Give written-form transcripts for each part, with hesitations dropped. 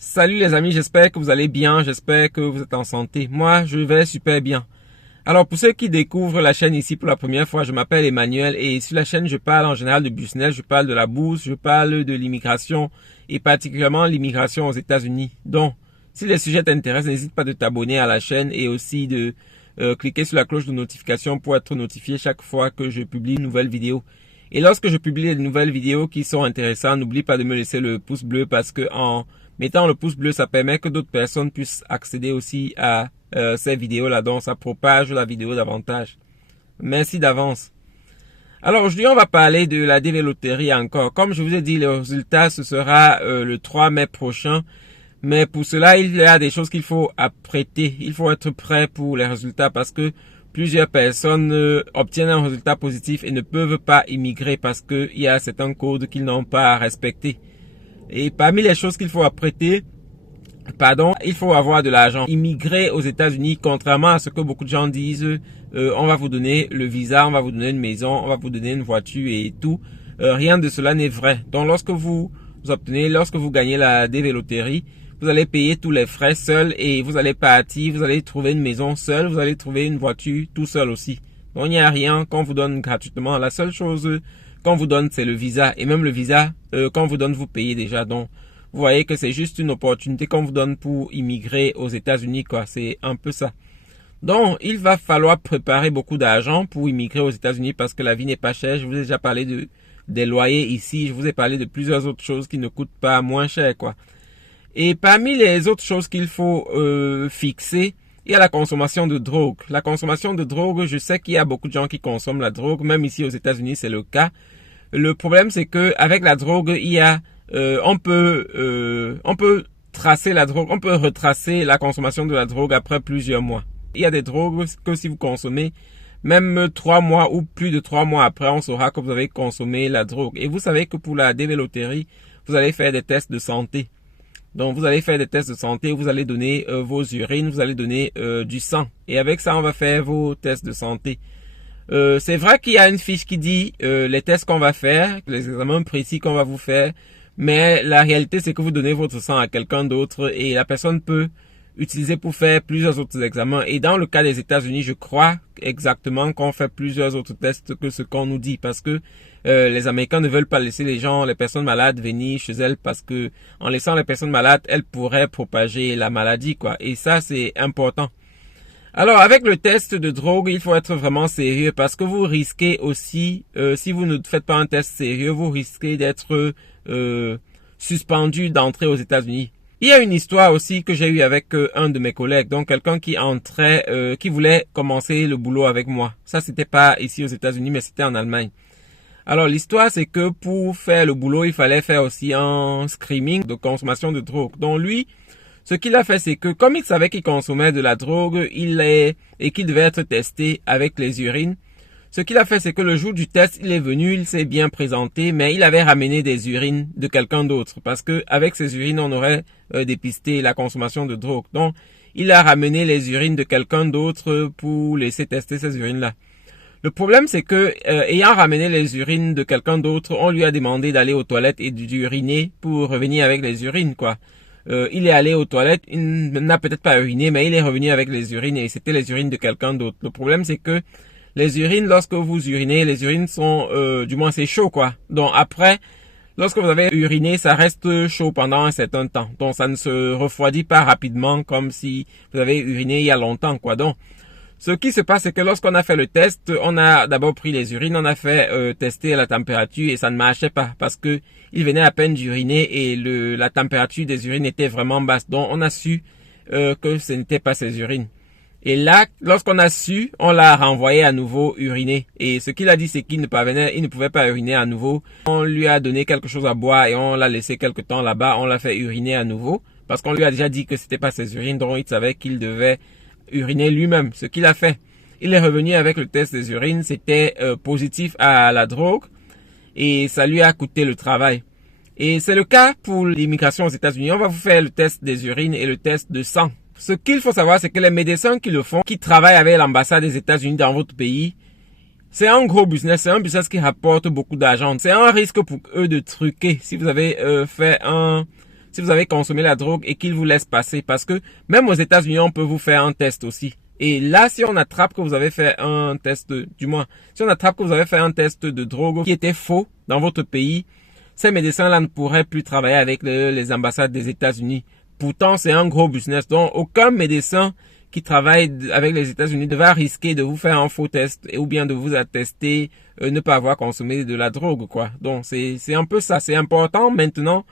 Salut les amis, j'espère que vous allez bien, j'espère que vous êtes en santé. Moi, je vais super bien. Alors pour ceux qui découvrent la chaîne ici pour la première fois, je m'appelle Emmanuel et sur la chaîne je parle en général de business, je parle de la bourse, je parle de l'immigration et particulièrement l'immigration aux États-Unis. Donc, si les sujets t'intéressent, n'hésite pas de t'abonner à la chaîne et aussi de cliquer sur la cloche de notification pour être notifié chaque fois que je publie une nouvelle vidéo. Et lorsque je publie des nouvelles vidéos qui sont intéressantes, n'oublie pas de me laisser le pouce bleu parce que en mettant le pouce bleu, ça permet que d'autres personnes puissent accéder aussi à ces vidéos-là. Donc, ça propage la vidéo davantage. Merci d'avance. Alors, aujourd'hui, on va parler de la DV-Loterie encore. Comme je vous ai dit, le résultat, ce sera le 3 mai prochain. Mais pour cela, il y a des choses qu'il faut apprêter. Il faut être prêt pour les résultats parce que plusieurs personnes obtiennent un résultat positif et ne peuvent pas immigrer parce qu'il y a certains codes qu'ils n'ont pas à respecter. Et parmi les choses qu'il faut apprêter, il faut avoir de l'argent. Immigrer aux États-Unis, contrairement à ce que beaucoup de gens disent, on va vous donner le visa, on va vous donner une maison, on va vous donner une voiture et tout. Rien de cela n'est vrai. Donc lorsque vous gagnez la DV-Loterie, vous allez payer tous les frais seul et vous allez partir, vous allez trouver une maison seul, vous allez trouver une voiture tout seul aussi. Donc il n'y a rien qu'on vous donne gratuitement. La seule chose qu'on vous donne, c'est le visa. Et même le visa, qu'on vous donne, vous payez déjà. Donc vous voyez que c'est juste une opportunité qu'on vous donne pour immigrer aux États-Unis, quoi. C'est un peu ça. Donc, il va falloir préparer beaucoup d'argent pour immigrer aux États-Unis parce que la vie n'est pas chère. Je vous ai déjà parlé des loyers ici. Je vous ai parlé de plusieurs autres choses qui ne coûtent pas moins cher, quoi. Et parmi les autres choses qu'il faut fixer, il y a la consommation de drogue. La consommation de drogue, je sais qu'il y a beaucoup de gens qui consomment la drogue. Même ici aux États-Unis, c'est le cas. Le problème, c'est que avec la drogue, il y a on peut tracer la drogue, on peut retracer la consommation de la drogue après plusieurs mois. Il y a des drogues que si vous consommez, même 3 mois ou plus de 3 mois après, on saura que vous avez consommé la drogue. Et vous savez que pour la DV-Loterie, vous allez faire des tests de santé. Donc vous allez faire des tests de santé, vous allez donner vos urines, vous allez donner du sang. Et avec ça, on va faire vos tests de santé. C'est vrai qu'il y a une fiche qui dit les tests qu'on va faire, les examens précis qu'on va vous faire. Mais la réalité, c'est que vous donnez votre sang à quelqu'un d'autre et la personne peut utiliser pour faire plusieurs autres examens. Et dans le cas des États-Unis, je crois exactement qu'on fait plusieurs autres tests que ce qu'on nous dit parce que les Américains ne veulent pas laisser les personnes malades venir chez elles parce que en laissant les personnes malades, elles pourraient propager la maladie, quoi. Et ça, c'est important. Alors, avec le test de drogue, il faut être vraiment sérieux parce que vous risquez aussi, si vous ne faites pas un test sérieux, vous risquez d'être suspendu d'entrer aux États-Unis. Il y a une histoire aussi que j'ai eue avec un de mes collègues, donc quelqu'un qui entrait, qui voulait commencer le boulot avec moi. Ça, c'était pas ici aux États-Unis, mais c'était en Allemagne. Alors, l'histoire, c'est que pour faire le boulot, il fallait faire aussi un screening de consommation de drogue. Donc, lui, ce qu'il a fait, c'est que comme il savait qu'il consommait de la drogue, et qu'il devait être testé avec les urines, ce qu'il a fait, c'est que le jour du test, il est venu, il s'est bien présenté, mais il avait ramené des urines de quelqu'un d'autre. Parce que avec ces urines, on aurait dépisté la consommation de drogue. Donc, il a ramené les urines de quelqu'un d'autre pour laisser tester ces urines-là. Le problème, c'est que, ayant ramené les urines de quelqu'un d'autre, on lui a demandé d'aller aux toilettes et d'uriner pour revenir avec les urines, quoi. Il est allé aux toilettes, il n'a peut-être pas uriné, mais il est revenu avec les urines et c'était les urines de quelqu'un d'autre. Le problème, c'est que les urines, lorsque vous urinez, les urines sont, du moins c'est chaud, quoi. Donc après, lorsque vous avez uriné, ça reste chaud pendant un certain temps. Donc ça ne se refroidit pas rapidement comme si vous avez uriné il y a longtemps, quoi. Donc, ce qui se passe, c'est que lorsqu'on a fait le test, on a d'abord pris les urines, on a fait tester la température et ça ne marchait pas parce que il venait à peine d'uriner et la température des urines était vraiment basse. Donc on a su que ce n'était pas ces urines. Et là, lorsqu'on a su, on l'a renvoyé à nouveau uriner. Et ce qu'il a dit, c'est qu'il ne pouvait pas uriner à nouveau. On lui a donné quelque chose à boire et on l'a laissé quelque temps là-bas. On l'a fait uriner à nouveau parce qu'on lui a déjà dit que c'était pas ses urines, donc il savait qu'il devait uriner lui-même. Ce qu'il a fait, il est revenu avec le test des urines. C'était positif à la drogue et ça lui a coûté le travail. Et c'est le cas pour l'immigration aux États-Unis. On va vous faire le test des urines et le test de sang. Ce qu'il faut savoir, c'est que les médecins qui le font, qui travaillent avec l'ambassade des États-Unis dans votre pays, c'est un gros business, c'est un business qui rapporte beaucoup d'argent. C'est un risque pour eux de truquer. Si vous avez fait un si vous avez consommé la drogue et qu'ils vous laissent passer. Parce que même aux États-Unis, on peut vous faire un test aussi. Et là, si on attrape que vous avez fait un test, si on attrape que vous avez fait un test de drogue qui était faux dans votre pays, ces médecins-là ne pourraient plus travailler avec les ambassades des États-Unis. Pourtant, c'est un gros business. Donc, aucun médecin qui travaille avec les États-Unis ne va risquer de vous faire un faux test ou bien de vous attester ne pas avoir consommé de la drogue, quoi. Donc, c'est un peu ça. C'est important maintenant,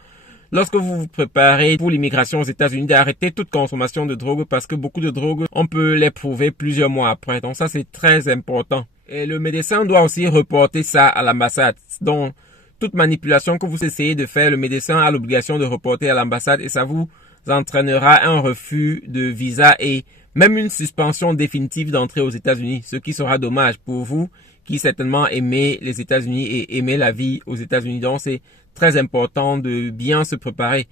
lorsque vous vous préparez pour l'immigration aux États-Unis, d'arrêter toute consommation de drogue parce que beaucoup de drogues, on peut les prouver plusieurs mois après. Donc, ça, c'est très important. Et le médecin doit aussi reporter ça à l'ambassade. Donc, toute manipulation que vous essayez de faire, le médecin a l'obligation de reporter à l'ambassade et ça vous entraînera un refus de visa et même une suspension définitive d'entrée aux États-Unis, ce qui sera dommage pour vous qui certainement aimez les États-Unis et aimez la vie aux États-Unis. Donc, c'est très important de bien se préparer.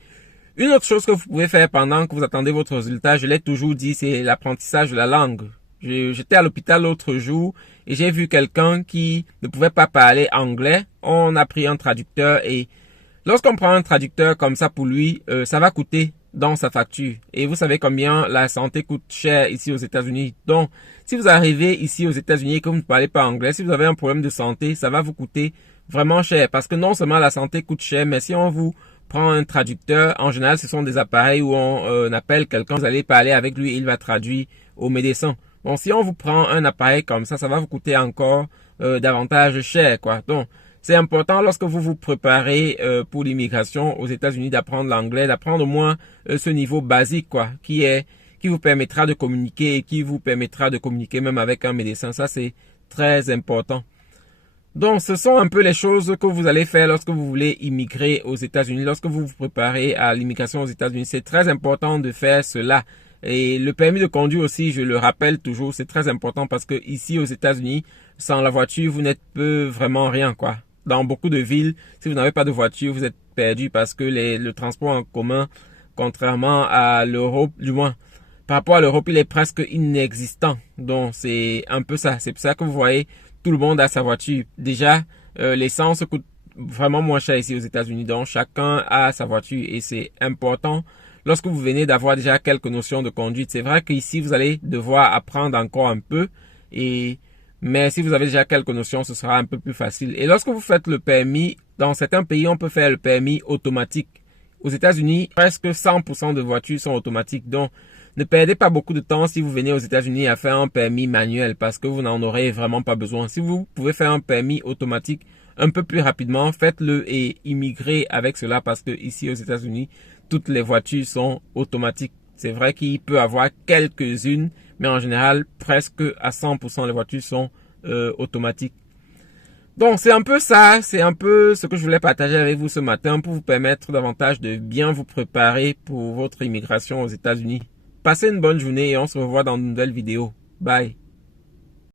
Une autre chose que vous pouvez faire pendant que vous attendez votre résultat, je l'ai toujours dit, c'est l'apprentissage de la langue. J'étais à l'hôpital l'autre jour et j'ai vu quelqu'un qui ne pouvait pas parler anglais. On a pris un traducteur et lorsqu'on prend un traducteur comme ça pour lui, ça va coûter dans sa facture. Et vous savez combien la santé coûte cher ici aux États-Unis. Donc, si vous arrivez ici aux États-Unis et que vous ne parlez pas anglais, si vous avez un problème de santé, ça va vous coûter vraiment cher. Parce que non seulement la santé coûte cher, mais si on vous prend un traducteur, en général, ce sont des appareils où on appelle quelqu'un, vous allez parler avec lui et il va traduire au médecin. Bon, si on vous prend un appareil comme ça va vous coûter encore davantage cher, quoi. Donc, c'est important lorsque vous vous préparez pour l'immigration aux États-Unis d'apprendre l'anglais, d'apprendre au moins ce niveau basique, quoi, qui vous permettra de communiquer et qui vous permettra de communiquer même avec un médecin. Ça, c'est très important. Donc, ce sont un peu les choses que vous allez faire lorsque vous voulez immigrer aux États-Unis, lorsque vous vous préparez à l'immigration aux États-Unis. C'est très important de faire cela. Et le permis de conduire aussi, je le rappelle toujours, c'est très important parce que ici aux États-Unis, sans la voiture, vous n'êtes vraiment rien, quoi. Dans beaucoup de villes, si vous n'avez pas de voiture, vous êtes perdu parce que le transport en commun, contrairement à l'Europe, du moins, par rapport à l'Europe, il est presque inexistant. Donc, c'est un peu ça. C'est pour ça que vous voyez, tout le monde a sa voiture. Déjà, l'essence coûte vraiment moins cher ici aux États-Unis. Donc, chacun a sa voiture et c'est important. Lorsque vous venez d'avoir déjà quelques notions de conduite, c'est vrai qu'ici, vous allez devoir apprendre encore un peu. Mais si vous avez déjà quelques notions, ce sera un peu plus facile. Et lorsque vous faites le permis, dans certains pays, on peut faire le permis automatique. Aux États-Unis, presque 100% de voitures sont automatiques. Donc, ne perdez pas beaucoup de temps si vous venez aux États-Unis à faire un permis manuel parce que vous n'en aurez vraiment pas besoin. Si vous pouvez faire un permis automatique un peu plus rapidement, faites-le et immigrez avec cela parce que ici aux États-Unis, toutes les voitures sont automatiques. C'est vrai qu'il peut y avoir quelques-unes, mais en général, presque à 100% les voitures sont automatiques. Donc, c'est un peu ça, c'est un peu ce que je voulais partager avec vous ce matin pour vous permettre davantage de bien vous préparer pour votre immigration aux États-Unis. Passez une bonne journée et on se revoit dans une nouvelle vidéo. Bye.